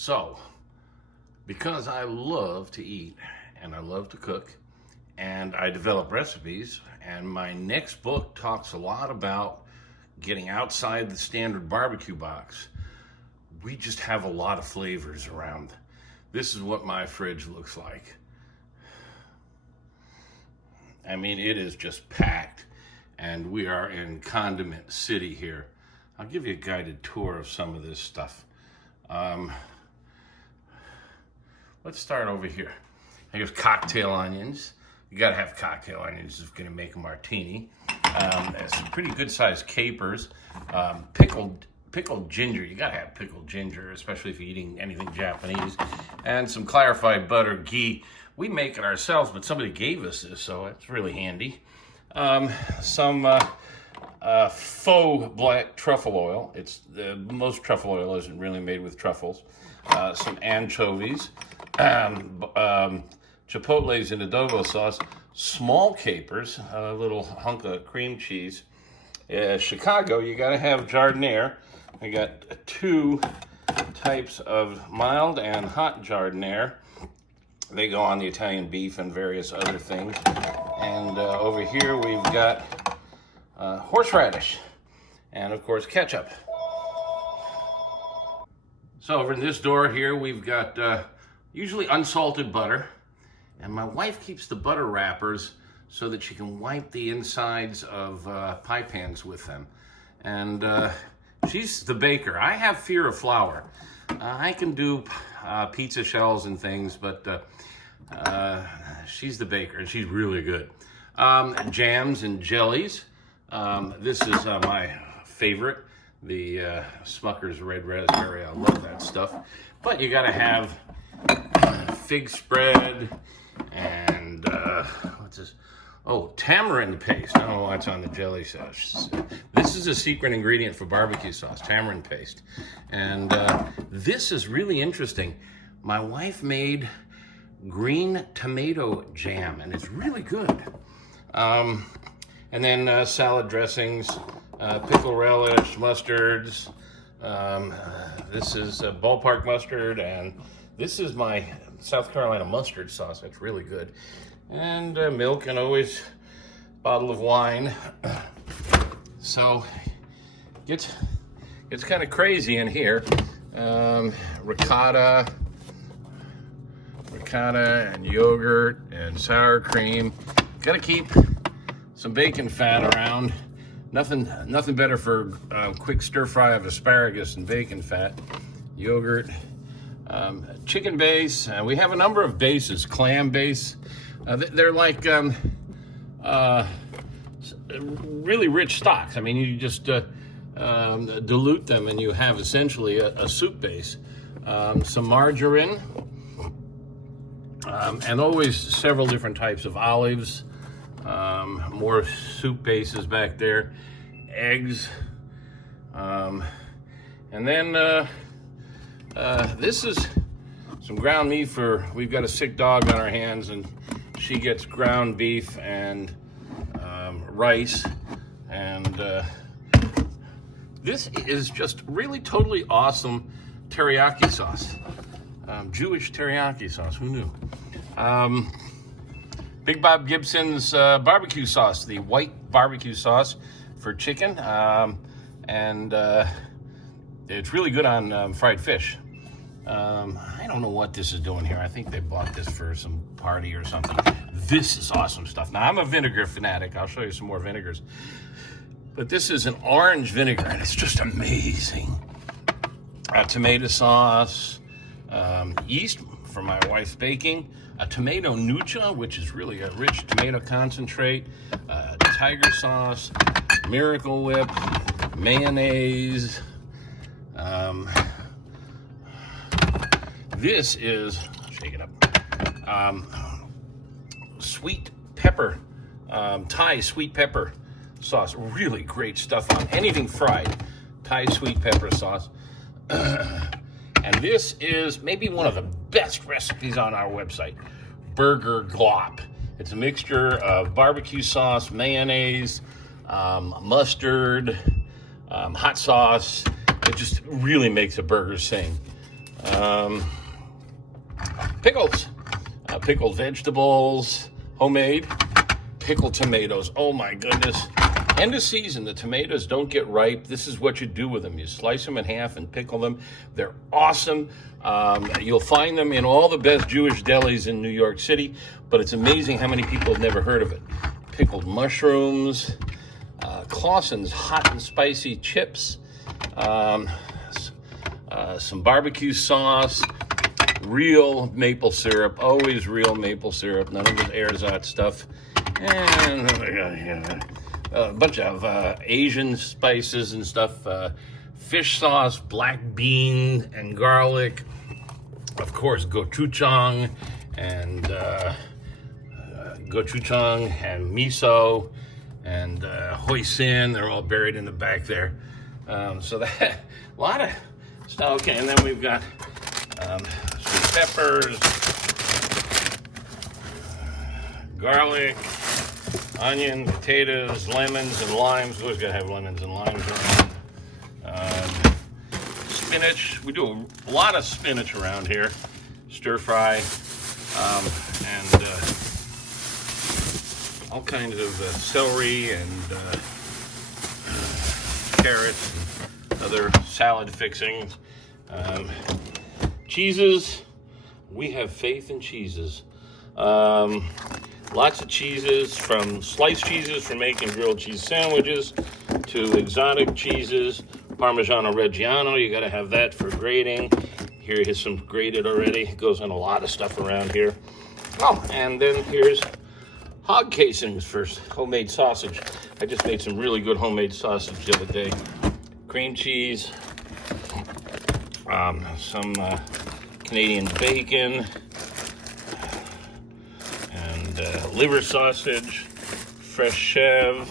So, because I love to eat and I love to cook and I develop recipes, and my next book talks a lot about getting outside the standard barbecue box, we just have a lot of flavors around. This is what my fridge looks like. I mean, it is just packed, and we are in Condiment City here. I'll give you a guided tour of some of this stuff. Let's start over here. I have cocktail onions. You gotta have cocktail onions if you're gonna make a martini. Some pretty good sized capers. Pickled ginger. You gotta have pickled ginger, especially if you're eating anything Japanese. And some clarified butter, ghee. We make it ourselves, but somebody gave us this, so it's really handy. Some faux black truffle oil. Most truffle oil isn't really made with truffles. Some anchovies, chipotles in adobo sauce, small capers, a little hunk of cream cheese. Chicago, you gotta have giardiniera. I got 2 types of mild and hot giardiniera. They go on the Italian beef and various other things. And over here we've got horseradish and of course ketchup. So over in this door here we've got usually unsalted butter, and my wife keeps the butter wrappers so that she can wipe the insides of pie pans with them. And she's the baker. I have fear of flour. I can do pizza shells and things, but she's the baker, and she's really good. Jams and jellies. This is my favorite, the Smucker's Red Raspberry. I love that stuff. But you gotta have fig spread and what's this? Oh, tamarind paste. I don't know why it's on the jelly sauce. This is a secret ingredient for barbecue sauce, tamarind paste. And this is really interesting. My wife made green tomato jam, and it's really good. And then salad dressings, pickle relish, mustards. This is ballpark mustard, and this is my South Carolina mustard sauce. That's really good. And milk, and always a bottle of wine. So it's kind of crazy in here. Ricotta and yogurt and sour cream. Got to keep some bacon fat around. Nothing better for quick stir fry of asparagus and bacon fat. Yogurt, chicken base. We have a number of bases. Clam base. They're like really rich stocks. I mean, you just dilute them and you have essentially a soup base. Some margarine, and always several different types of olives. More soup bases back there. Eggs. And then this is some ground meat we've got a sick dog on our hands, and she gets ground beef and rice, and this is just really totally awesome teriyaki sauce. Jewish teriyaki sauce, who knew? Big Bob Gibson's barbecue sauce, the white barbecue sauce for chicken, and it's really good on fried fish. I don't know what this is doing here. I think they bought this for some party or something. This is awesome stuff. Now, I'm a vinegar fanatic. I'll show you some more vinegars. But this is an orange vinegar, and it's just amazing. Tomato sauce, yeast for my wife's baking, a tomato nucha, which is really a rich tomato concentrate, tiger sauce, Miracle Whip, mayonnaise. This is, shake it up, sweet pepper, Thai sweet pepper sauce. Really great stuff on anything fried. Thai sweet pepper sauce. And this is maybe one of the best recipes on our website, burger glop. It's a mixture of barbecue sauce, mayonnaise, mustard, hot sauce. It just really makes a burger sing. Pickles, pickled vegetables, homemade, pickled tomatoes. Oh my goodness. End of season, the tomatoes don't get ripe. This is what you do with them. You slice them in half and pickle them. They're awesome. You'll find them in all the best Jewish delis in New York City, but it's amazing how many people have never heard of it. Pickled mushrooms, Clausen's hot and spicy chips, some barbecue sauce, real maple syrup, always real maple syrup, none of this ersatz stuff, and a bunch of Asian spices and stuff, fish sauce, black bean and garlic, of course gochujang and miso and hoisin. They're all buried in the back there. So that a lot of stuff. Okay, and then we've got sweet peppers, garlic, onion, potatoes, lemons, and limes. Always gotta have lemons and limes around. Spinach. We do a lot of spinach around here. Stir fry, and all kinds of celery and carrots and other salad fixings. Cheeses. We have faith in cheeses. Lots of cheeses, from sliced cheeses for making grilled cheese sandwiches to exotic cheeses. Parmigiano Reggiano, you got to have that for grating. Here's some grated already. It goes on a lot of stuff around here. Oh, and then here's hog casings for homemade sausage. I just made some really good homemade sausage the other day. Cream cheese, some Canadian bacon, and liver sausage, fresh chev.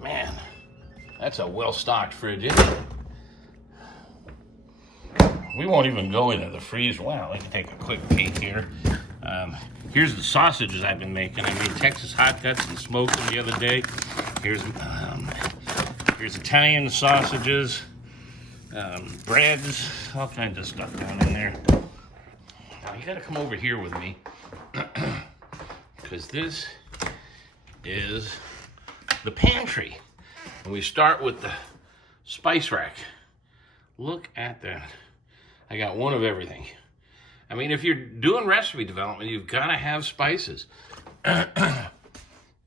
Man, that's a well-stocked fridge, isn't it? We won't even go into the freezer. Wow, let's take a quick peek here. Here's the sausages I've been making. I made Texas hot cuts and smoked them the other day. Here's Italian sausages, breads, all kinds of stuff down in there. Now you gotta come over here with me, because this is the pantry. And we start with the spice rack. Look at that. I got one of everything. I mean, if you're doing recipe development, you've got to have spices. And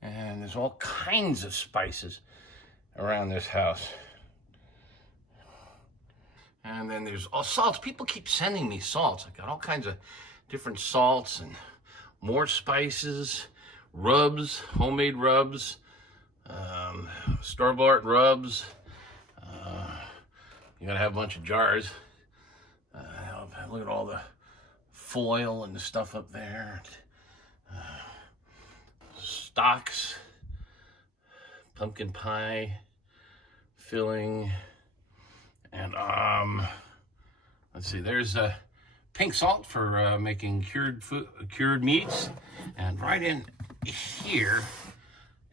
there's all kinds of spices around this house. And then there's all salts. People keep sending me salts. I got all kinds of different salts and more spices, rubs, homemade rubs, store-bought rubs. You gotta have a bunch of jars. Look at all the foil and the stuff up there. Stocks, pumpkin pie filling, and let's see. There's a pink salt for making cured meats, and right in here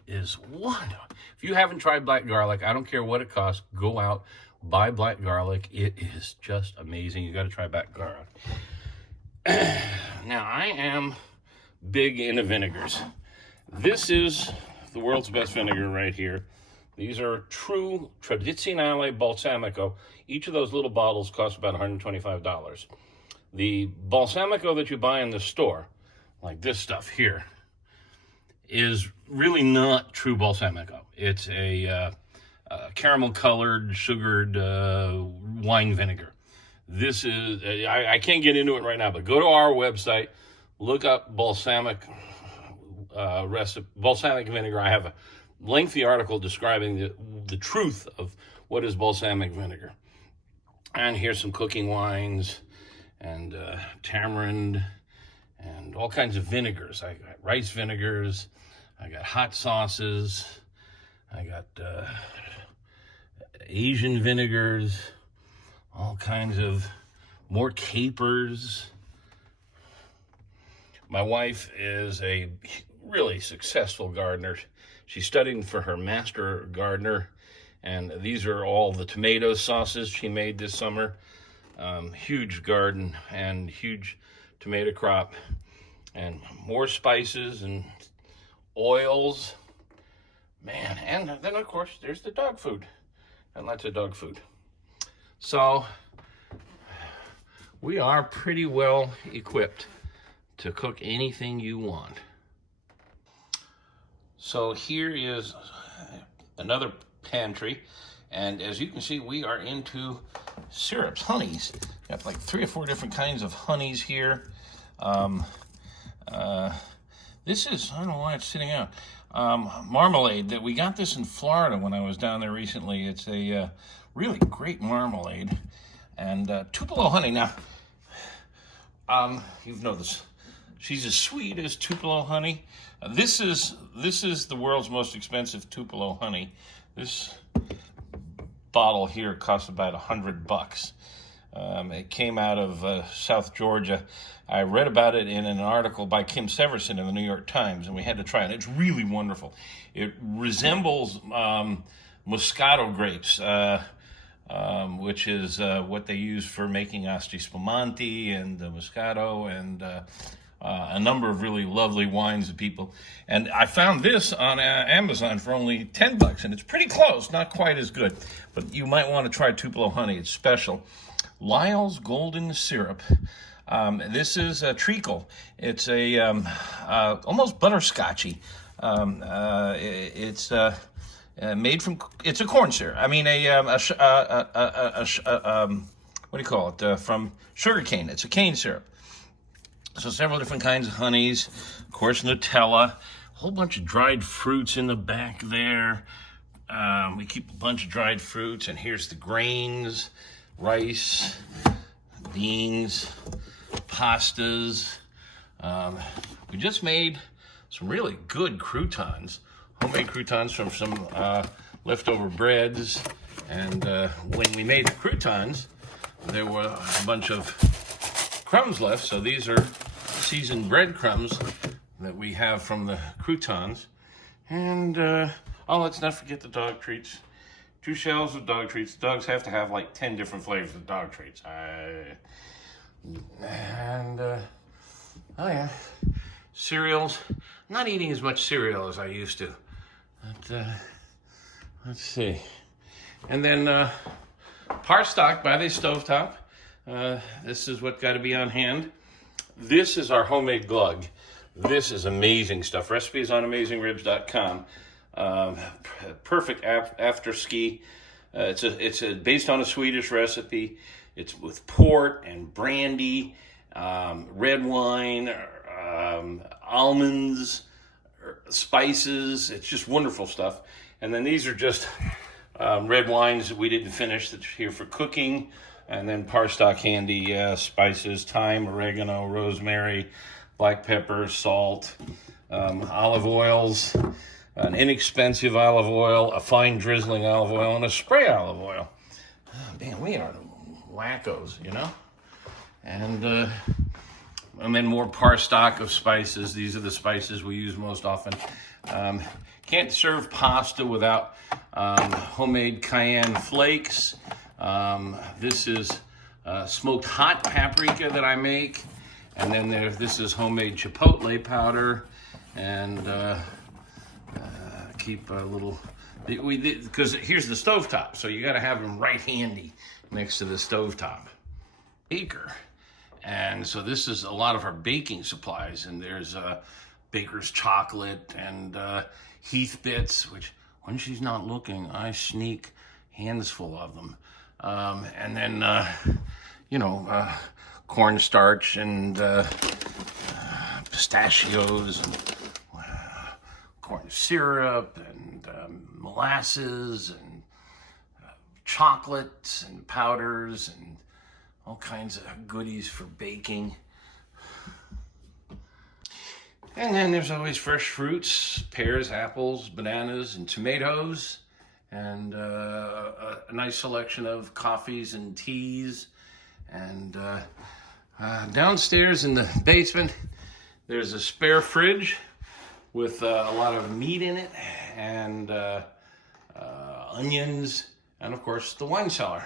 is one. If you haven't tried black garlic, I don't care what it costs. Go out, buy black garlic. It is just amazing. You got to try black garlic. Now, I am big into vinegars. This is the world's best vinegar right here. These are true Tradizionale Balsamico. Each of those little bottles costs about $125. The Balsamico that you buy in the store, like this stuff here, is really not true Balsamico. It's a caramel-colored, sugared wine vinegar. This is, I can't get into it right now, but go to our website, look up balsamic vinegar. I have a lengthy article describing the truth of what is balsamic vinegar. And here's some cooking wines and tamarind and all kinds of vinegars. I got rice vinegars, I got hot sauces, I got Asian vinegars, all kinds of more capers. My wife is a really successful gardener. She's studying for her master gardener, and these are all the tomato sauces she made this summer. Huge garden and huge tomato crop, and more spices and oils, man. And then of course there's the dog food, and lots of dog food. So we are pretty well equipped to cook anything you want. So here is another pantry, and as you can see, we are into syrups, honeys. Got like 3 or 4 different kinds of honeys here. This is, I don't know why it's sitting out, marmalade. That we got this in Florida when I was down there recently. It's a really great marmalade, and Tupelo honey. Now, you know this. She's as sweet as Tupelo honey. This is the world's most expensive Tupelo honey. This bottle here costs about $100. It came out of South Georgia. I read about it in an article by Kim Severson in the New York Times, and we had to try it. It's really wonderful. It resembles Moscato grapes, which is what they use for making Asti Spumante and Moscato and a number of really lovely wines of people. And I found this on Amazon for only $10, and it's pretty close, not quite as good. But you might want to try Tupelo honey. It's special. Lyle's Golden Syrup. This is a treacle. It's a almost butterscotchy. It's made from. It's a corn syrup. I mean, what do you call it? From sugar cane. It's a cane syrup. So several different kinds of honeys. Of course, Nutella. A whole bunch of dried fruits in the back there. We keep a bunch of dried fruits, and here's the grains: rice, beans, pastas. We just made some really good croutons, homemade croutons from some leftover breads. And when we made the croutons, there were a bunch of crumbs left. So these are seasoned breadcrumbs that we have from the croutons. And oh, let's not forget the dog treats. 2 shelves of dog treats. Dogs have to have like 10 different flavors of dog treats. Oh yeah, cereals. I'm not eating as much cereal as I used to. But, let's see. And then par stock by the Stovetop. This is what got to be on hand. This is our homemade glug. This is amazing stuff. Recipes on AmazingRibs.com. Perfect after ski. It's based on a Swedish recipe. It's with port and brandy, red wine, almonds, spices. It's just wonderful stuff. And then these are just red wines that we didn't finish that's here for cooking. And then par stock handy spices: thyme, oregano, rosemary, black pepper, salt, olive oils, an inexpensive olive oil, a fine drizzling olive oil, and a spray olive oil. Oh, man, we are wackos, you know? And then more par stock of spices. These are the spices we use most often. Can't serve pasta without homemade cayenne flakes. This is smoked hot paprika that I make. And then this is homemade chipotle powder. And keep a little, because here's the stovetop, so you got to have them right handy next to the stovetop. Baker. And so this is a lot of our baking supplies, and there's baker's chocolate and Heath bits, which when she's not looking, I sneak hands full of them. And then, cornstarch and pistachios and corn syrup and molasses and chocolates and powders and all kinds of goodies for baking. And then there's always fresh fruits: pears, apples, bananas, and tomatoes, and a nice selection of coffees and teas. And downstairs in the basement, there's a spare fridge with a lot of meat in it, and onions, and of course the wine cellar.